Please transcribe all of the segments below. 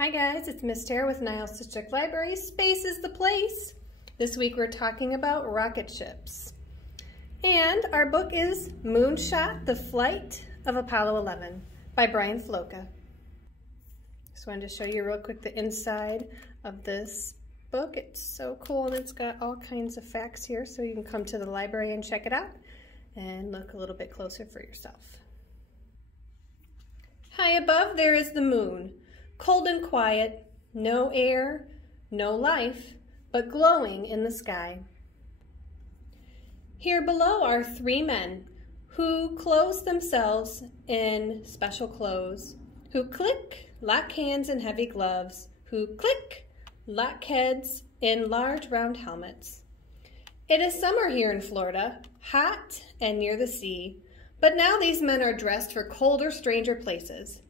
Hi guys, it's Miss Tara with Niles District Library. Space is the place. This week we're talking about rocket ships. And our book is Moonshot, The Flight of Apollo 11 by Brian Floca. Just wanted to show you real quick the inside of this book. It's so cool and it's got all kinds of facts here so you can come to the library and check it out and look a little bit closer for yourself. High above there is the moon. Cold and quiet, no air, no life, but glowing in the sky. Here below are three men who clothe themselves in special clothes, who click, lock hands in heavy gloves, who click, lock heads in large round helmets. It is summer here in Florida, hot and near the sea, but now these men are dressed for colder, stranger places.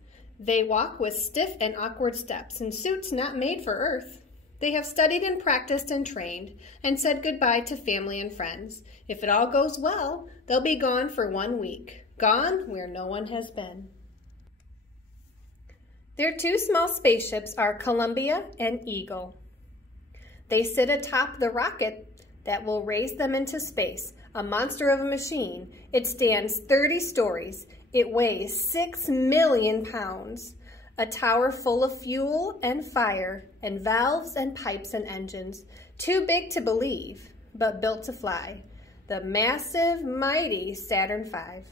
They walk with stiff and awkward steps in suits not made for Earth. They have studied and practiced and trained and said goodbye to family and friends. If it all goes well, they'll be gone for 1 week, gone where no one has been. Their two small spaceships are Columbia and Eagle. They sit atop the rocket that will raise them into space, a monster of a machine. It stands 30 stories. It weighs 6 million pounds, a tower full of fuel and fire and valves and pipes and engines, too big to believe, but built to fly, the massive, mighty Saturn V.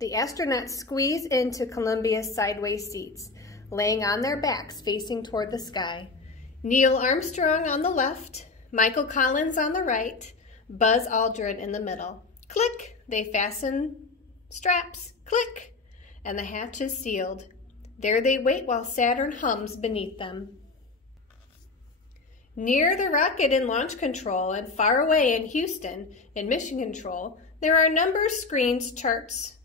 The astronauts squeeze into Columbia's sideways seats, laying on their backs facing toward the sky. Neil Armstrong on the left, Michael Collins on the right, Buzz Aldrin in the middle. Click, they fasten straps, click, and the hatch is sealed. There they wait while Saturn hums beneath them. Near the rocket in launch control and far away in Houston in mission control, there are numbers, screens, charts,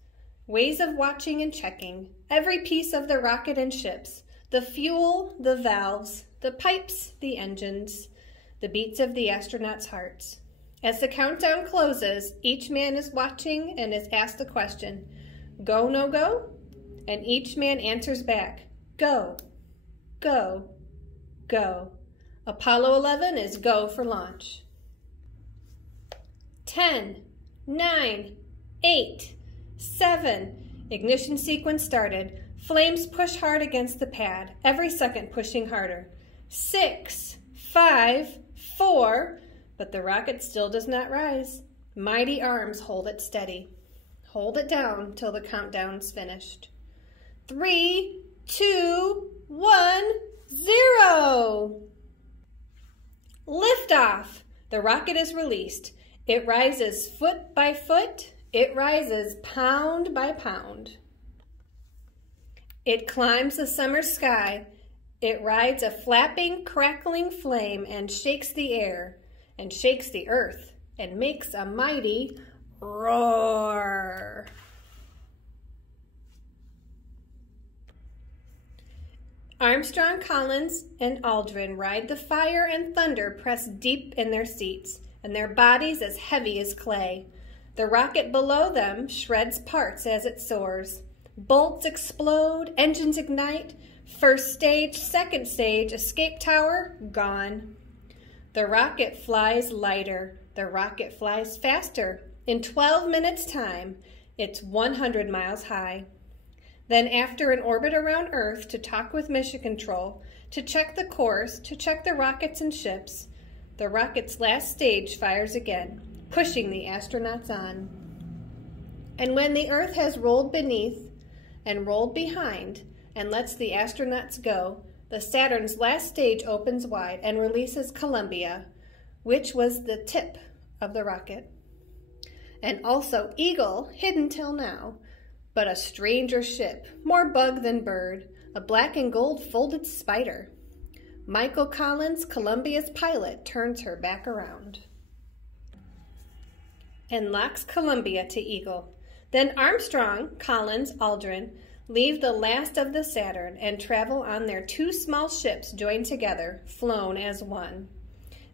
ways of watching and checking every piece of the rocket and ships, the fuel, the valves, the pipes, the engines, the beats of the astronauts' hearts. As the countdown closes, each man is watching and is asked the question, go, no go? And each man answers back, go, go, go. Apollo 11 is go for launch. 10, 9, 8, 7. Ignition sequence started. Flames push hard against the pad, every second pushing harder. 6, 5, 4, but the rocket still does not rise. Mighty arms hold it steady. Hold it down till the countdown's finished. 3, 2, 1, 0. Liftoff. The rocket is released. It rises foot by foot. It rises pound by pound. It climbs the summer sky. It rides a flapping, crackling flame and shakes the air and shakes the earth and makes a mighty roar. Armstrong, Collins, and Aldrin ride the fire and thunder pressed deep in their seats, and their bodies as heavy as clay. The rocket below them shreds parts as it soars. Bolts explode, engines ignite. First stage, second stage, escape tower, gone. The rocket flies lighter. The rocket flies faster. In 12 minutes' time, it's 100 miles high. Then after an orbit around Earth to talk with mission control, to check the course, to check the rockets and ships, the rocket's last stage fires again, pushing the astronauts on. And when the Earth has rolled beneath and rolled behind and lets the astronauts go, the Saturn's last stage opens wide and releases Columbia, which was the tip of the rocket. And also Eagle, hidden till now, but a stranger ship, more bug than bird, a black and gold folded spider. Michael Collins, Columbia's pilot, turns her back around and locks Columbia to Eagle. Then Armstrong, Collins, Aldrin leave the last of the Saturn and travel on their two small ships joined together, flown as one.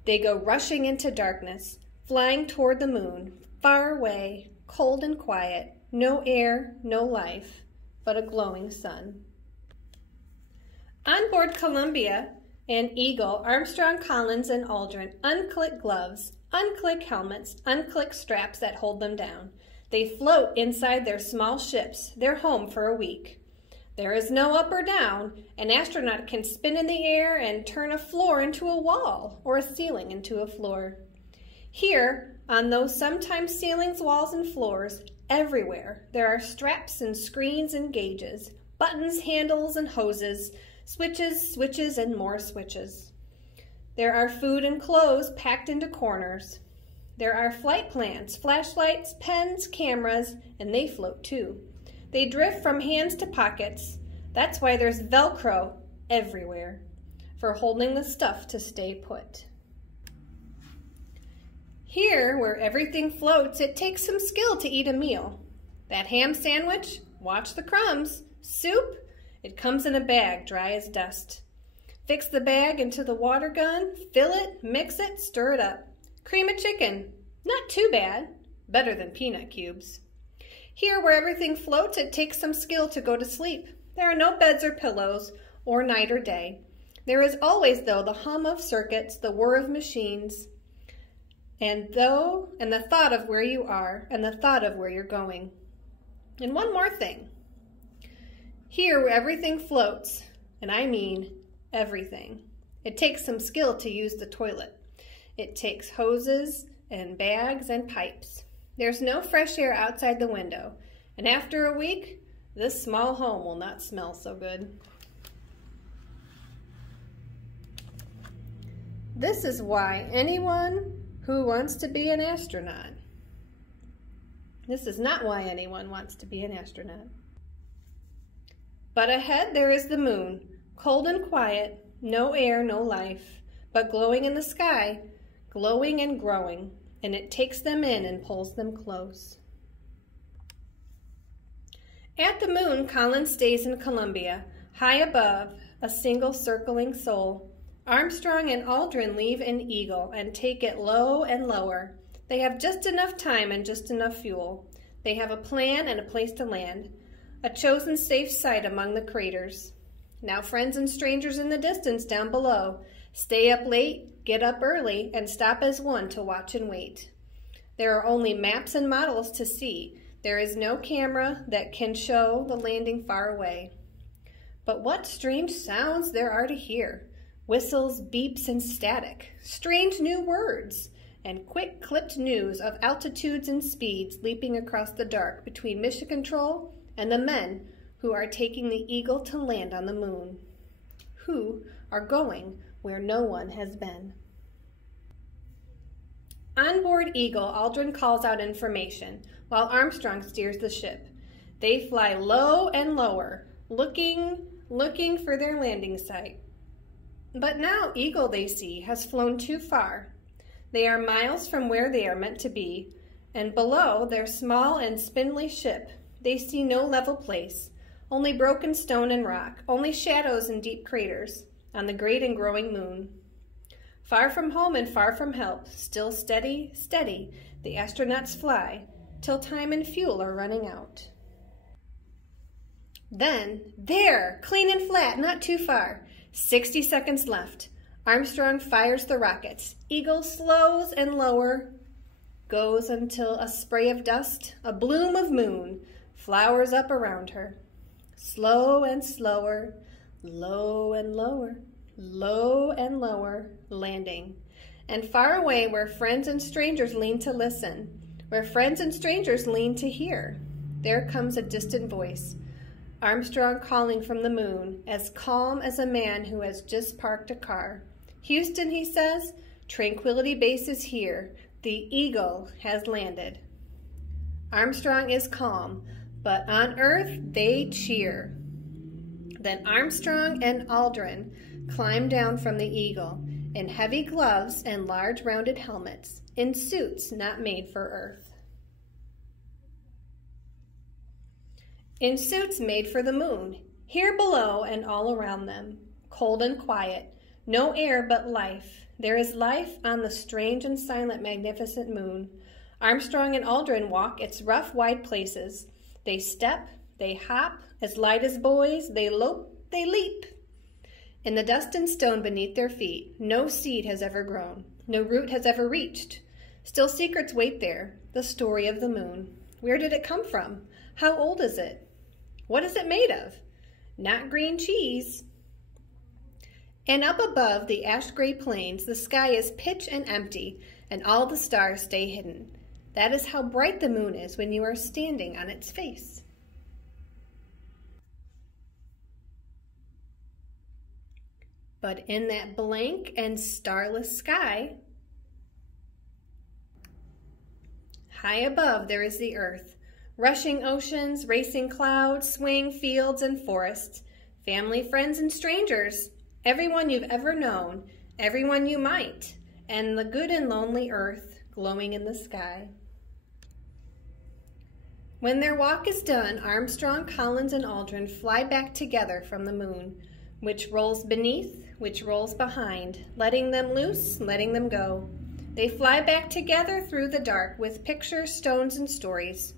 They go rushing into darkness, flying toward the moon, far away, cold and quiet, no air, no life, but a glowing sun. On board Columbia and Eagle, Armstrong, Collins, and Aldrin unclick gloves, unclick helmets, unclick straps that hold them down. They float inside their small ships, their home for a week. There is no up or down. An astronaut can spin in the air and turn a floor into a wall or a ceiling into a floor. Here, on those sometimes ceilings, walls, and floors, everywhere, there are straps and screens and gauges, buttons, handles, and hoses, switches, and more switches. There are food and clothes packed into corners. There are flight plans, flashlights, pens, cameras, and they float too. They drift from hands to pockets. That's why there's Velcro everywhere, for holding the stuff to stay put. Here, where everything floats, it takes some skill to eat a meal. That ham sandwich? Watch the crumbs. Soup? It comes in a bag, dry as dust. Fix the bag into the water gun, fill it, mix it, stir it up. Cream of chicken? Not too bad. Better than peanut cubes. Here, where everything floats, it takes some skill to go to sleep. There are no beds or pillows, or night or day. There is always, though, the hum of circuits, the whir of machines, and the thought of where you are, and the thought of where you're going. And one more thing. Here, where everything floats, and I mean everything, it takes some skill to use the toilet. It takes hoses and bags and pipes. There's no fresh air outside the window, and after a week, this small home will not smell so good. This is why anyone who wants to be an astronaut. This is not why anyone wants to be an astronaut. But ahead there is the moon, cold and quiet, no air, no life, but glowing in the sky, glowing and growing, and it takes them in and pulls them close. At the moon, Collins stays in Columbia, high above, a single circling soul. Armstrong and Aldrin leave in Eagle and take it low and lower. They have just enough time and just enough fuel. They have a plan and a place to land, a chosen safe site among the craters. Now friends and strangers in the distance down below, stay up late, get up early, and stop as one to watch and wait. There are only maps and models to see. There is no camera that can show the landing far away. But what strange sounds there are to hear. Whistles, beeps, and static. Strange new words, and quick clipped news of altitudes and speeds leaping across the dark between Mission Control and the men who are taking the Eagle to land on the moon, who are going where no one has been. On board Eagle, Aldrin calls out information, while Armstrong steers the ship. They fly low and lower, looking for their landing site. But now Eagle, they see, has flown too far. They are miles from where they are meant to be, and below their small and spindly ship, they see no level place, only broken stone and rock, only shadows and deep craters on the great and growing moon. Far from home and far from help, still steady, steady, the astronauts fly, till time and fuel are running out. Then, there, clean and flat, not too far, 60 seconds left. Armstrong fires the rockets. Eagle slows and lower, goes until a spray of dust, a bloom of moon, flowers up around her. Slow and slower, low and lower, low and lower, landing. And far away where friends and strangers lean to listen, where friends and strangers lean to hear, there comes a distant voice. Armstrong calling from the moon, as calm as a man who has just parked a car. Houston, he says, Tranquility Base is here. The Eagle has landed. Armstrong is calm, but on Earth they cheer. Then Armstrong and Aldrin climb down from the Eagle in heavy gloves and large rounded helmets, in suits not made for Earth. In suits made for the moon, here below and all around them, cold and quiet, no air but life. There is life on the strange and silent, magnificent moon. Armstrong and Aldrin walk its rough, wide places. They step, they hop, as light as boys, they lope, they leap. In the dust and stone beneath their feet, no seed has ever grown, no root has ever reached. Still secrets wait there, the story of the moon. Where did it come from? How old is it? What is it made of? Not green cheese. And up above the ash-gray plains, the sky is pitch and empty, and all the stars stay hidden. That is how bright the moon is when you are standing on its face. But in that blank and starless sky, high above there is the earth, rushing oceans, racing clouds, swaying fields and forests, family, friends, and strangers, everyone you've ever known, everyone you might, and the good and lonely earth glowing in the sky. When their walk is done, Armstrong, Collins, and Aldrin fly back together from the moon, which rolls beneath, which rolls behind, letting them loose, letting them go. They fly back together through the dark with pictures, stones, and stories,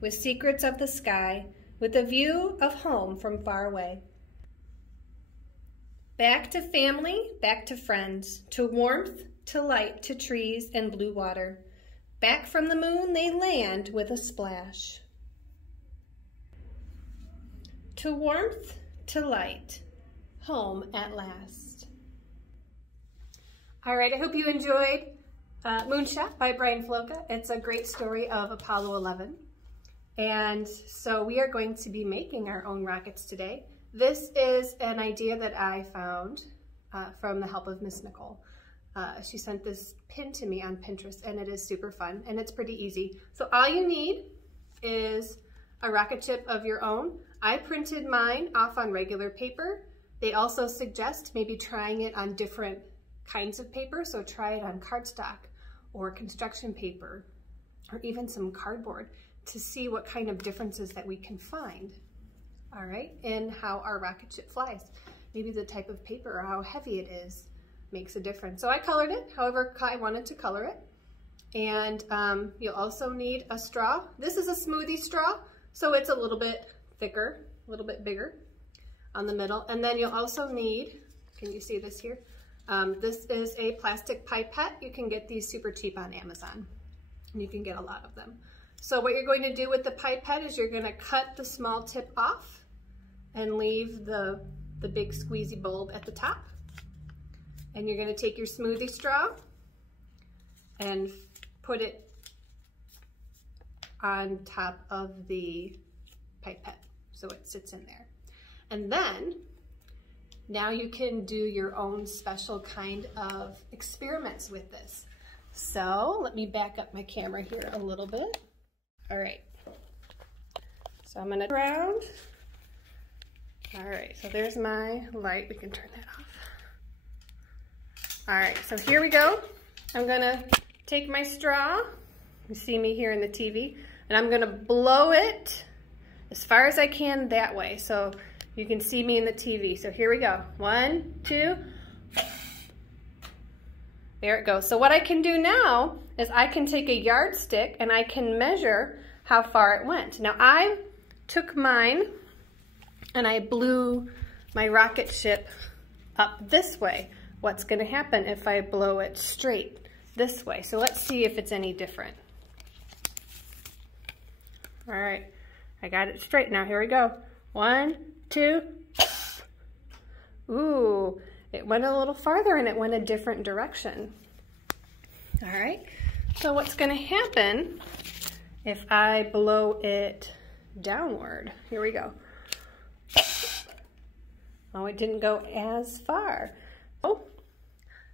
with secrets of the sky, with a view of home from far away. Back to family, back to friends, to warmth, to light, to trees and blue water. Back from the moon they land with a splash. To warmth, to light, home at last. All right, I hope you enjoyed Moonshot by Brian Floca. It's a great story of Apollo 11. And so we are going to be making our own rockets today. This is an idea that I found from the help of Miss Nicole. She sent this pin to me on Pinterest, and it is super fun and it's pretty easy. So all you need is a rocket ship of your own. I printed mine off on regular paper. They also suggest maybe trying it on different kinds of paper. So try it on cardstock or construction paper or even some cardboard to see what kind of differences that we can find, all right, in how our rocket ship flies. Maybe the type of paper or how heavy it is makes a difference. So I colored it however I wanted to color it. And you'll also need a straw. This is a smoothie straw, so it's a little bit thicker, a little bit bigger on the middle. And then you'll also need, can you see this here? This is a plastic pipette. You can get these super cheap on Amazon, and you can get a lot of them. So what you're going to do with the pipette is you're going to cut the small tip off and leave the big squeezy bulb at the top. And you're going to take your smoothie straw and put it on top of the pipette so it sits in there. And then now you can do your own special kind of experiments with this. So let me back up my camera here a little bit. All right, so I'm gonna round. All right, so there's my light. We can turn that off. All right, so here we go. I'm gonna take my straw. You see me here in the TV, and I'm gonna blow it as far as I can that way so you can see me in the TV. So here we go. 1, 2. There it goes. So what I can do now is I can take a yardstick and I can measure how far it went. Now I took mine and I blew my rocket ship up this way. What's going to happen if I blow it straight this way? So let's see if it's any different. All right, I got it straight. Now here we go. 1, 2. Ooh, it went a little farther and it went a different direction. All right, so what's going to happen if I blow it downward? Here we go. Oh, it didn't go as far. Oh,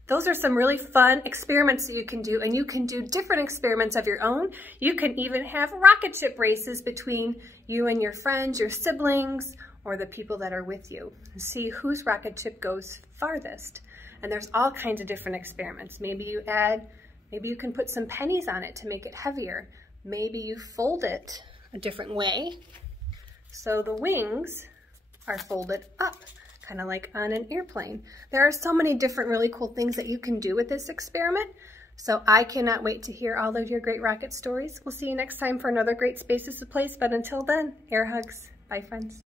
those are some really fun experiments that you can do, and you can do different experiments of your own. You can even have rocket ship races between you and your friends, your siblings, or the people that are with you. See whose rocket ship goes farthest. And there's all kinds of different experiments. Maybe you can put some pennies on it to make it heavier. Maybe you fold it a different way so the wings are folded up, kind of like on an airplane. There are so many different really cool things that you can do with this experiment. So I cannot wait to hear all of your great rocket stories. We'll see you next time for another great Spaces to Place, but until then, air hugs. Bye, friends.